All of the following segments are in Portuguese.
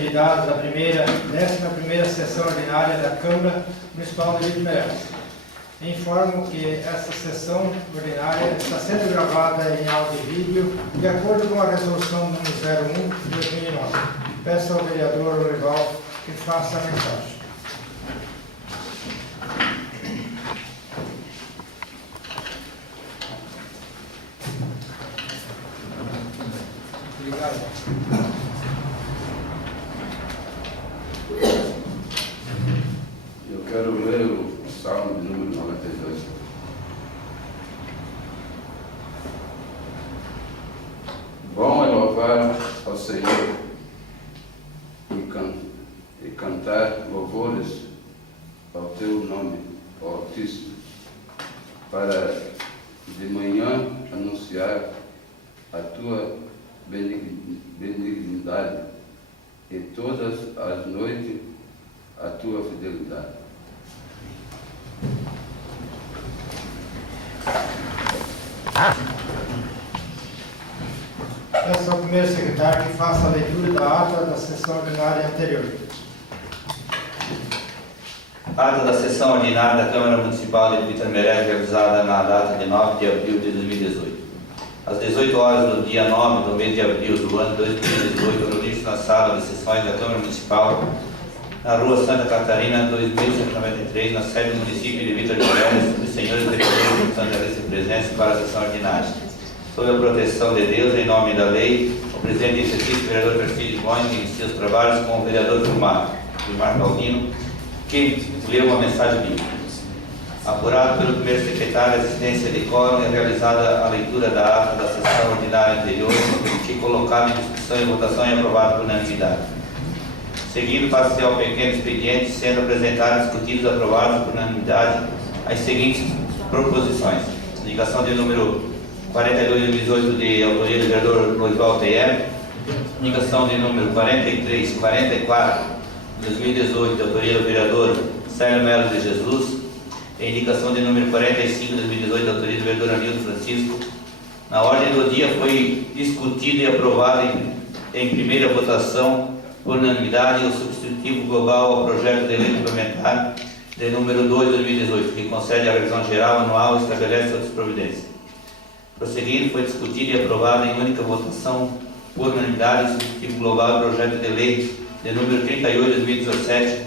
Atividades da 11ª sessão ordinária da Câmara Municipal de Vitorino. Informo que esta sessão ordinária está sendo gravada em áudio e vídeo de acordo com a resolução número 01 de 2009. Peço ao vereador Olival que faça a mensagem. Obrigado. Eu quero ler o Salmo de número 92. Bom é louvar ao Senhor e cantar louvores ao teu nome, ó Altíssimo, para de manhã anunciar a tua benignidade e todas as noites a tua fidelidade. Peço ao primeiro secretário que faça a leitura da ata da sessão ordinária anterior. Ata da sessão ordinária da Câmara Municipal de Vitor Meirelles, realizada na data de 9 de abril de 2018. Às 18 horas do dia 9 do mês de abril do ano 2018, reuniu-se na sala de sessões da Câmara Municipal, na Rua Santa Catarina, 2193, na sede do município de Vitor Meirelles, os senhores vereadores de Santa Alice presença para a sessão ordinária. Sob a proteção de Deus, em nome da lei, o presidente do exercício, vereador Perfílio Gomes, inicia os trabalhos com o vereador Vilmar Galdino, que leu uma mensagem bíblica. Apurado pelo primeiro secretário, a existência de quórum é realizada a leitura da ata da sessão ordinária anterior, que colocada em discussão e votação e aprovada por unanimidade. Seguindo, passa-se ao pequeno expediente, sendo apresentados, discutidos e aprovados por unanimidade as seguintes proposições. Indicação de número 42 de 2018 de autoria do vereador Loisval TR. Indicação de número 43, 44 de 2018 de autoria do vereador Célio Melo de Jesus. E indicação de número 45 de 2018 de autoria do vereador Anildo Francisco. Na ordem do dia foi discutido e aprovado em primeira votação por unanimidade o substitutivo global ao projeto de lei complementar de número 2 de 2018, que concede a revisão geral anual e estabelece outras providências. Prosseguindo, foi discutido e aprovado em única votação por unanimidade o substitutivo global ao projeto de lei de número 38 de 2017,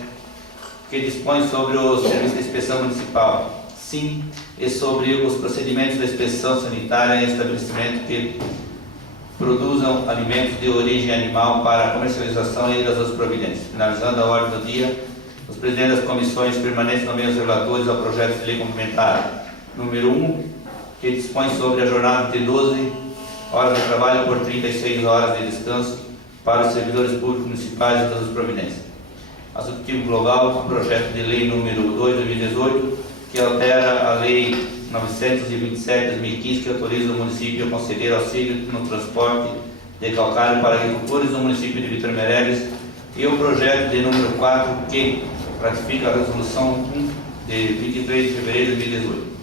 que dispõe sobre o serviço de inspeção municipal, sim, e sobre os procedimentos de inspeção sanitária em estabelecimentos que produzam alimentos de origem animal para comercialização e das outras providências. Finalizando a ordem do dia, os presidentes das comissões permanentes nomeiam os relatores ao projeto de lei complementar número 1, que dispõe sobre a jornada de 12 horas de trabalho por 36 horas de descanso para os servidores públicos municipais e das outras providências. Executivo Global, projeto de lei número 2 de 2018, que altera a lei 927/2015, que autoriza o município a conceder auxílio no transporte de calcário para agricultores do município de Vitor Meirelles, e o projeto de número 4, que ratifica a resolução 1 de 23 de fevereiro de 2018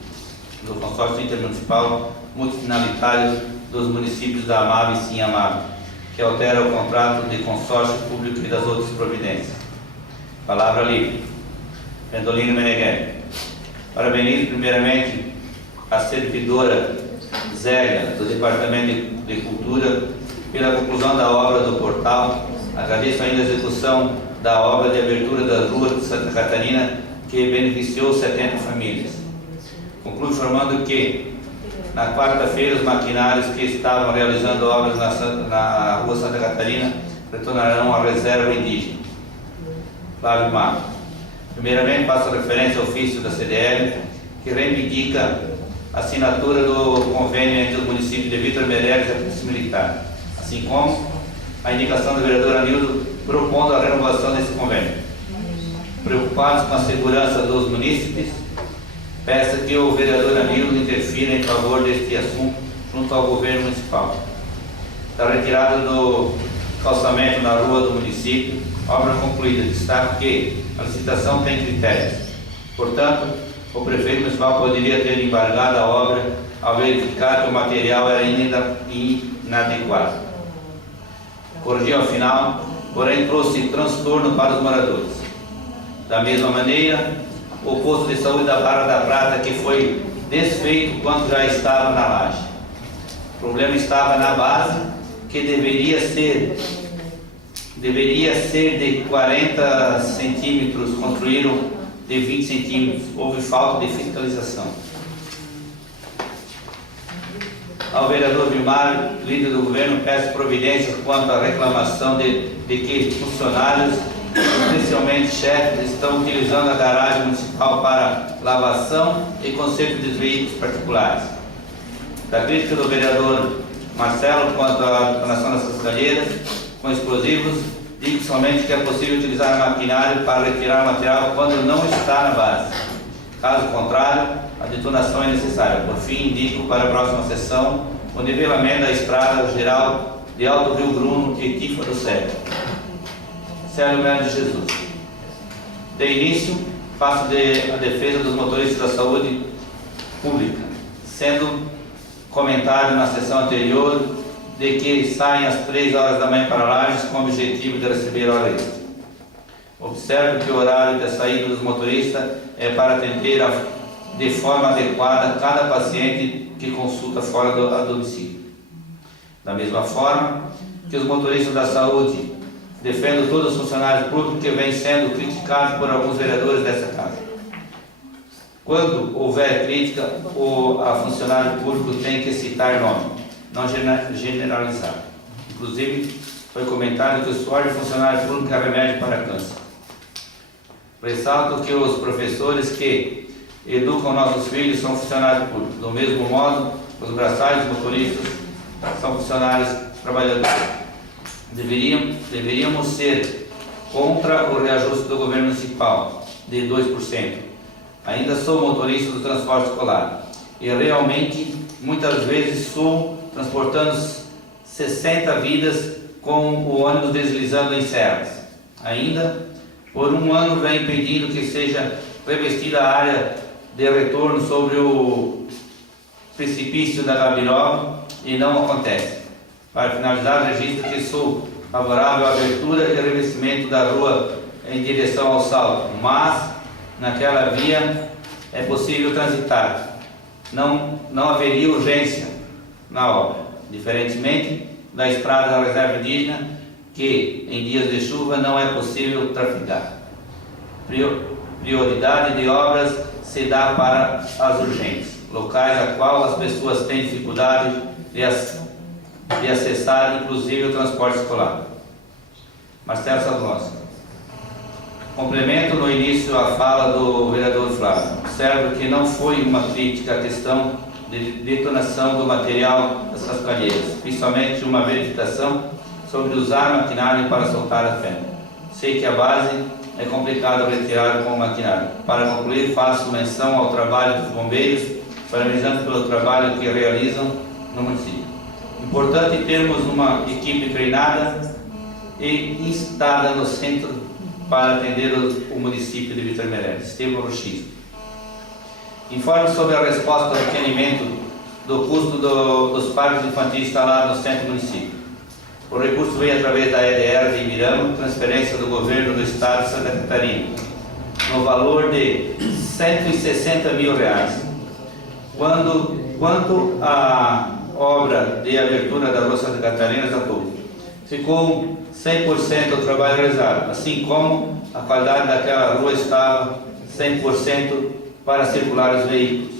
do consórcio intermunicipal multifinalitário dos municípios da Amave e Sim Amave, que altera o contrato de consórcio público e das outras providências. Palavra livre. Pendolino Meneghelli. Parabenizo primeiramente a servidora Zélia, do Departamento de Cultura, pela conclusão da obra do portal. Agradeço ainda a execução da obra de abertura da Rua de Santa Catarina, que beneficiou 70 famílias. Concluo informando que, na quarta-feira, os maquinários que estavam realizando obras na Rua Santa Catarina retornarão à reserva indígena. Flávio Marco. Primeiramente, faço referência ao ofício da CDL, que reivindica a assinatura do convênio entre o município de Vitor Meirelles e a Polícia Militar, assim como a indicação do vereador Anildo propondo a renovação desse convênio. Preocupados com a segurança dos munícipes, peço que o vereador Anildo interfira em favor deste assunto junto ao governo municipal. Da retirada do calçamento na rua do município, obra concluída. Destaco que a licitação tem critérios. Portanto, o prefeito municipal poderia ter embargado a obra ao verificar que o material era inadequado. Corrigir ao final porém trouxe transtorno para os moradores. Da mesma maneira, o posto de saúde da Barra da Prata, que foi desfeito quando já estava na laje. O problema estava na base, que deveria ser de 40 centímetros, construíram de 20 centímetros. Houve falta de fiscalização. Ao vereador Vilmar, líder do governo, peço providências quanto à reclamação de que funcionários, especialmente chefes, estão utilizando a garagem municipal para lavação e conserto de veículos particulares. Da crítica do vereador Marcelo quanto à detonação das cascalheiras com explosivos, digo somente que é possível utilizar maquinário para retirar o material quando não está na base. Caso contrário, a detonação é necessária. Por fim, indico para a próxima sessão o nivelamento da estrada geral de Alto Rio Bruno e Tifa do Céu. Célio Melo de Jesus. De início, faço a defesa dos motoristas da saúde pública, sendo comentado na sessão anterior de que saem às 3 horas da manhã para Lages com o objetivo de receber hora extra. Observo que o horário de saída dos motoristas é para atender de forma adequada cada paciente que consulta fora do domicílio. Da mesma forma que os motoristas da saúde defendo todos os funcionários públicos que vêm sendo criticados por alguns vereadores dessa casa. Quando houver crítica, a funcionário público tem que citar nome, não generalizar. Inclusive, foi comentado que o suor de funcionário público é remédio para câncer. Ressalto que os professores que educam nossos filhos são funcionários públicos. Do mesmo modo, os braçais motoristas são funcionários trabalhadores. Deveríamos ser contra o reajuste do governo municipal de 2%. Ainda sou motorista do transporte escolar e realmente muitas vezes estou transportando 60 vidas com o ônibus deslizando em serras. Ainda por um ano vem pedindo que seja revestida a área de retorno sobre o precipício da Gabiroba e não acontece. Para finalizar, registro que sou favorável à abertura e revestimento da rua em direção ao Salto, mas naquela via é possível transitar. Não haveria urgência na obra, diferentemente da estrada da reserva indígena, que em dias de chuva não é possível traficar. Prioridade de obras se dá para as urgentes, locais a qual as pessoas têm dificuldade de acessar, inclusive o transporte escolar. Marcelo Sadlowski. Complemento no início a fala do vereador Flávio. Observo que não foi uma crítica à questão de detonação do material das cascalheiras, principalmente uma verificação sobre usar maquinário para soltar a fenda. Sei que a base é complicado retirar com o maquinário. Para concluir, faço menção ao trabalho dos bombeiros, parabenizando pelo trabalho que realizam no município. Importante termos uma equipe treinada e instada no centro para atender o município de Vitor Meirelles. Estevam Roxis. Informe sobre a resposta ao requerimento do custo dos parques infantis instalados no centro do município. O recurso veio através da EDR de Ibirama, transferência do governo do estado de Santa Catarina, no valor de R$160 mil. Quanto à obra de abertura da Rua Santa Catarina, ficou 100% do trabalho realizado, assim como a qualidade daquela rua estava 100% para circular os veículos.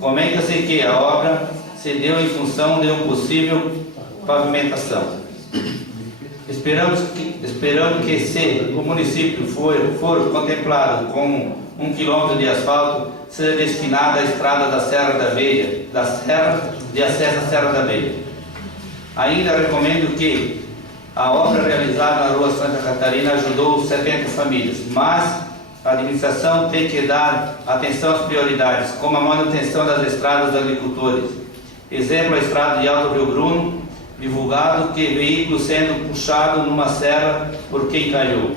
Comenta-se que a obra se deu em função de um possível pavimentação. Esperamos que se o município for contemplado com 1 quilômetro de asfalto, seja destinado à estrada da Serra da Abelha, da Serra de acesso à Serra da Abelha. Ainda recomendo que a obra realizada na Rua Santa Catarina ajudou 70 famílias, mas a administração tem que dar atenção às prioridades, como a manutenção das estradas dos agricultores. Exemplo, a estrada de Alto Rio Bruno, divulgado que veículo sendo puxado numa serra por quem caiu.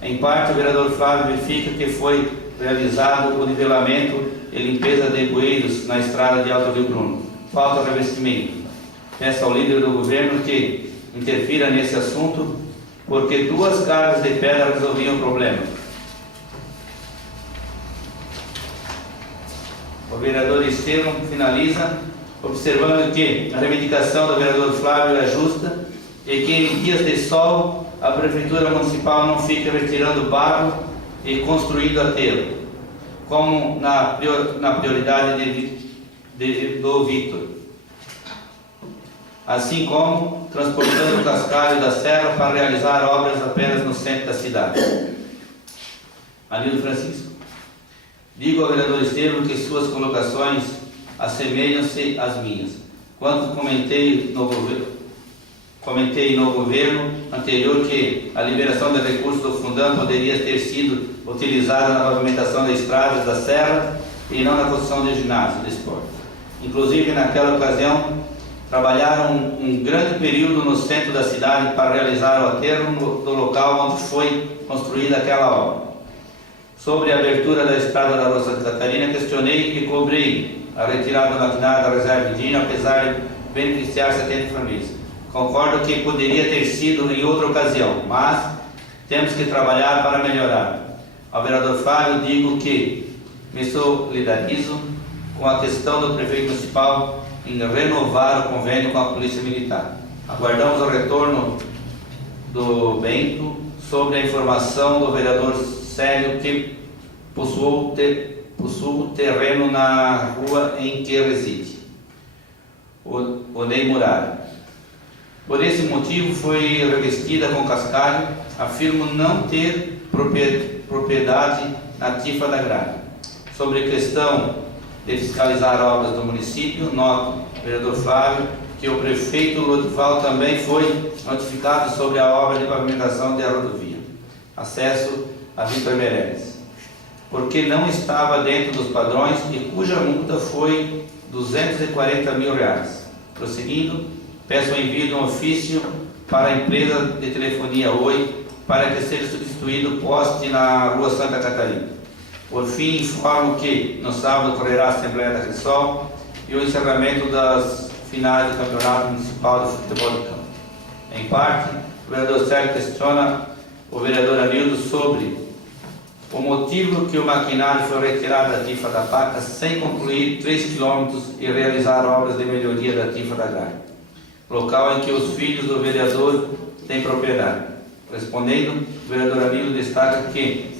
Em parte, o vereador Flávio verifica que foi realizado o nivelamento e limpeza de bueiros na estrada de Alto Rio Bruno. Falta revestimento. Peço ao líder do governo que interfira nesse assunto porque 2 cargas de pedra resolviam o problema. O vereador Estevam finaliza observando que a reivindicação do vereador Flávio é justa e que em dias de sol a Prefeitura Municipal não fica retirando barro e construindo aterro, como na prioridade do Vitor. Assim como transportando o cascalho da serra para realizar obras apenas no centro da cidade. Anildo Francisco. Digo ao vereador Estevam que suas colocações assemelham-se às minhas. Quando comentei no governo anterior que a liberação de recursos do Fundão poderia ter sido utilizada na pavimentação de estradas da serra e não na construção de ginásio de esporte. Inclusive, naquela ocasião, trabalharam um grande período no centro da cidade para realizar o aterro do local onde foi construída aquela obra. Sobre a abertura da estrada da Rua Santa Catarina, questionei e cobrei a retirada do maquinário da reserva indígena, apesar de beneficiar 70 famílias. Concordo que poderia ter sido em outra ocasião, mas temos que trabalhar para melhorar. Ao vereador Fábio digo que me solidarizo com a questão do prefeito municipal em renovar o convênio com a Polícia Militar. Aguardamos o retorno do Bento sobre a informação do vereador Célio que possui o terreno na rua em que reside, o Ney Muralha. Por esse motivo foi revestida com cascalho. Afirmo não ter propriedade nativa da grade. Sobre a questão de fiscalizar obras do município, noto, vereador Flávio, que o prefeito Lodival também foi notificado sobre a obra de pavimentação da rodovia, acesso a Vitor Meirelles, porque não estava dentro dos padrões e cuja multa foi R$240 mil. Prosseguindo, peço o envio de um ofício para a empresa de telefonia Oi para que seja substituído o poste na Rua Santa Catarina. Por fim, informo que no sábado ocorrerá a Assembleia da Cressol e o encerramento das finais do Campeonato Municipal de Futebol de Campo. Em parte, o vereador Sérgio questiona o vereador Anildo sobre o motivo que o maquinário foi retirado da Tifa da Paca sem concluir 3 quilômetros e realizar obras de melhoria da Tifa da Grade, local em que os filhos do vereador têm propriedade. Respondendo, o vereador Anildo destaca que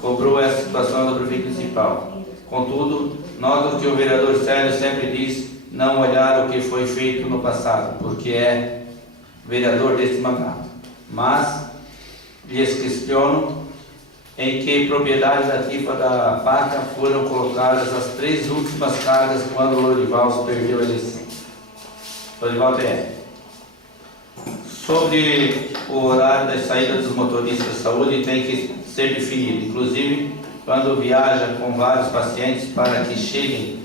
cobrou essa situação do prefeito municipal. Contudo, noto que o vereador Célio sempre diz não olhar o que foi feito no passado, porque é vereador deste mandato. Mas lhes questiono em que propriedade da Tifa da Paca foram colocadas as 3 últimas cargas quando o Lodival perdeu a eleição. Lodival TR. Sobre o horário da saída dos motoristas de saúde tem que ser definido, inclusive quando viaja com vários pacientes para que cheguem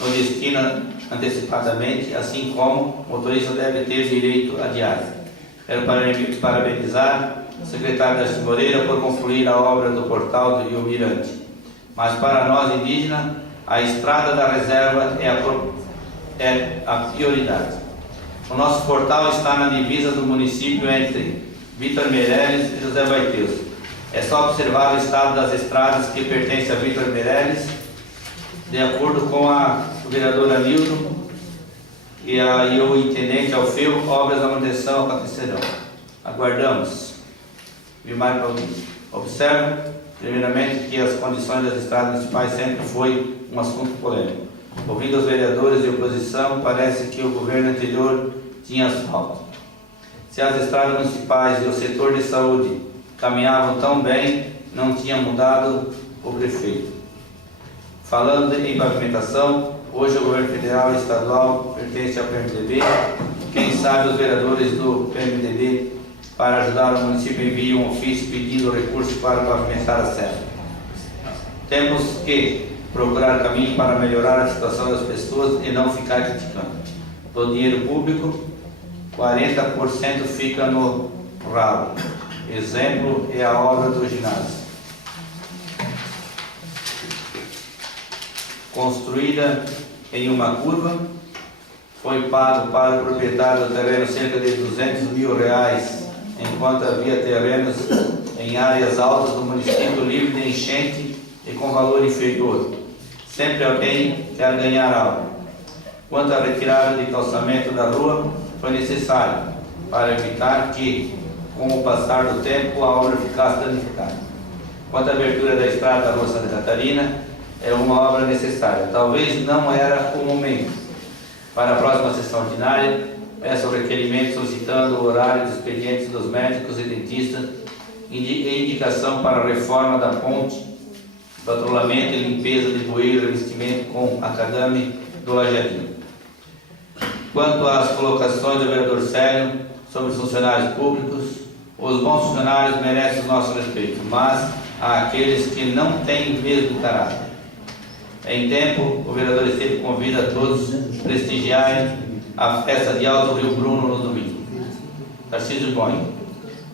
no destino antecipadamente, assim como o motorista deve ter direito à diária. Quero parabenizar o secretário Darcy Moreira por concluir a obra do portal do Rio Mirante. Mas para nós indígenas, a estrada da reserva é a prioridade. O nosso portal está na divisa do município entre Vitor Meirelles e José Baiteus. É só observar o estado das estradas que pertencem a Vitor Meirelles, de acordo com o vereador Anildo e o intendente Alfeu, obras da manutenção acontecerão. Aguardamos. Vilmar Paulino. Observo, primeiramente, que as condições das estradas municipais sempre foi um assunto polêmico. Ouvindo os vereadores de oposição, parece que o governo anterior tinha asfalto. Se as estradas municipais e o setor de saúde caminhavam tão bem, não tinha mudado o prefeito. Falando em pavimentação, hoje o governo federal e estadual pertence ao PMDB. Quem sabe os vereadores do PMDB, para ajudar o município, enviam um ofício pedindo recursos para pavimentar a serra. Temos que procurar caminho para melhorar a situação das pessoas e não ficar criticando. Do dinheiro público, 40% fica no ralo. Exemplo é a obra do ginásio. Construída em uma curva, foi pago para o proprietário do terreno cerca de R$200 mil enquanto havia terrenos em áreas altas do município livre de enchente e com valor inferior. Sempre alguém quer ganhar algo. Quanto à retirada de calçamento da rua, foi necessário para evitar que, com o passar do tempo, a obra ficasse danificada. Quanto à abertura da estrada da Rua Santa Catarina, é uma obra necessária. Talvez não era o momento. Para a próxima sessão ordinária, peço o requerimento solicitando o horário dos expedientes dos médicos e dentistas e indicação para a reforma da ponte, patrulhamento e limpeza de bueiro e revestimento com acadame do Lajeadinho. Quanto às colocações do vereador Célio sobre os funcionários públicos, os bons funcionários merecem o nosso respeito, mas há aqueles que não têm mesmo caráter. Em tempo, o vereador Estevam convida a todos a prestigiarem a festa de Alto Rio Bruno no domingo. Tarcísio Boing,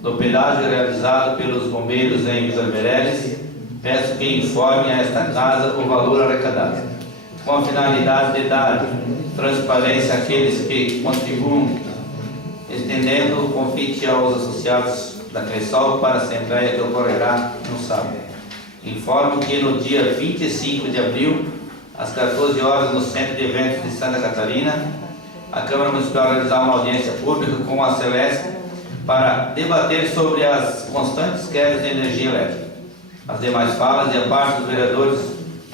do pedágio realizado pelos bombeiros em Vitor Meirelles, peço que informe a esta casa o valor arrecadado, com a finalidade de dar transparência àqueles que contribuem, estendendo o convite aos associados da Cressol para a Assembleia que ocorrerá no sábado. Informo que no dia 25 de abril, às 14 horas, no Centro de Eventos de Santa Catarina, a Câmara Municipal vai realizar uma audiência pública com a Celeste para debater sobre as constantes quedas de energia elétrica. As demais falas e a parte dos vereadores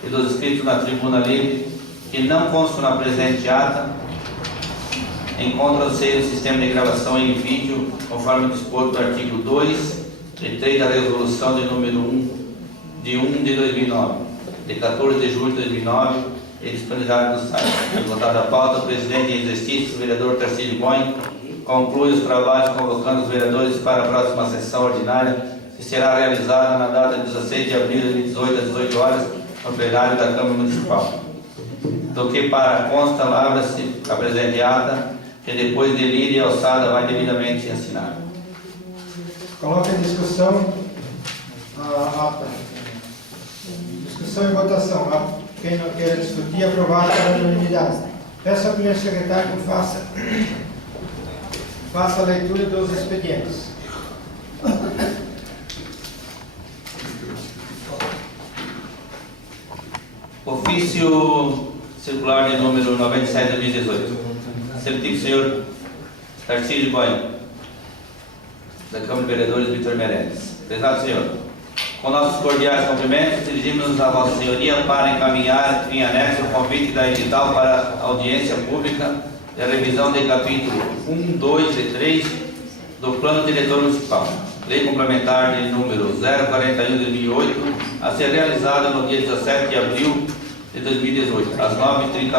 e dos inscritos na tribuna livre que não constam na presente ata encontram-se no sistema de gravação em vídeo, conforme disposto no artigo 2 e 3 da resolução de número 1 de 2009, de 14 de julho de 2009, e disponibilizado no site. Votada a pauta, o presidente em exercício, o vereador Tarcísio Boing, conclui os trabalhos convocando os vereadores para a próxima sessão ordinária, que será realizada na data de 16 de abril de 2018, às 18 horas, no plenário da Câmara Municipal. Do que para consta, lavra-se a presente ata, que depois de lida e alçada vai devidamente assinada. Coloca em discussão a ata. Discussão e votação. Quem não quer discutir, aprovado pela unanimidade. Peço ao primeiro secretário que faça a leitura dos expedientes. Ofício circular de número 97 de 2018. Excelentíssimo senhor Tarcísio Boing, da Câmara de Vereadores Vitor Meirelles. Prezado senhor, com nossos cordiais cumprimentos, dirigimos-nos a Vossa Senhoria para encaminhar em anexo o convite da edital para audiência pública da revisão de capítulo 1, 2 e 3 do Plano Diretor Municipal, Lei Complementar de número 041 de 2008, a ser realizada no dia 17 de abril de 2018, às 9h30,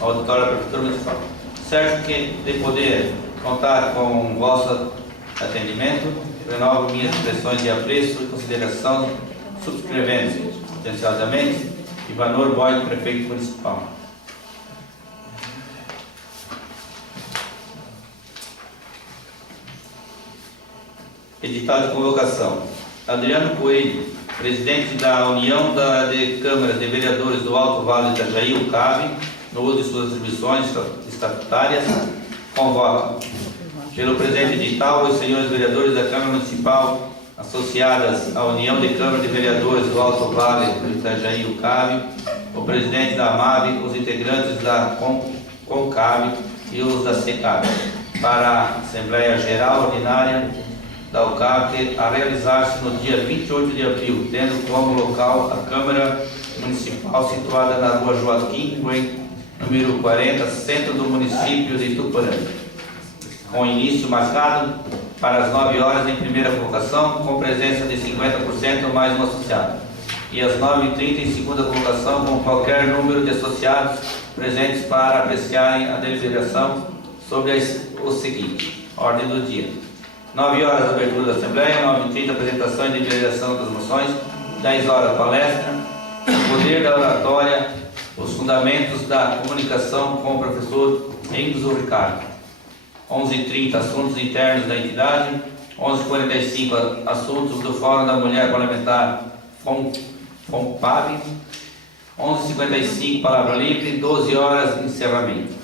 auditório da Prefeitura Municipal. Certo que, de poder contar com vosso atendimento, renovo minhas expressões de apreço e consideração, subscrevendo-se, atenciosamente, Ivanor Boing, Prefeito Municipal. Edital de convocação. Adriano Coelho, presidente da União de Câmaras de Vereadores do Alto Vale de Itajaí, UCAV, no uso de suas atribuições estatutárias, convoca pelo presente edital os senhores vereadores da Câmara Municipal associadas à União de Câmara de Vereadores do Alto Vale do Itajaí, UCAV, o presidente da AMAB, os integrantes da CONCAV e os da SECAV, para a Assembleia Geral Ordinária da UCAV a realizar-se no dia 28 de abril, tendo como local a Câmara Municipal situada na Rua Joaquim Coelho, número 40, centro do município de Tuporanga, com início marcado para as 9 horas em primeira convocação, com presença de 50% mais um associado, e às 9h30 em segunda convocação, com qualquer número de associados presentes para apreciarem a deliberação sobre o seguinte: ordem do dia. 9 horas, abertura da Assembleia. 9h30, apresentação e deliberação das moções. 10 horas, palestra. O poder da oratória, os fundamentos da comunicação com o professor Enzo Ricardo. 11h30, assuntos internos da entidade. 11h45, assuntos do Fórum da Mulher Parlamentar FOMPAB. 11h55, palavra livre. 12 horas, encerramento.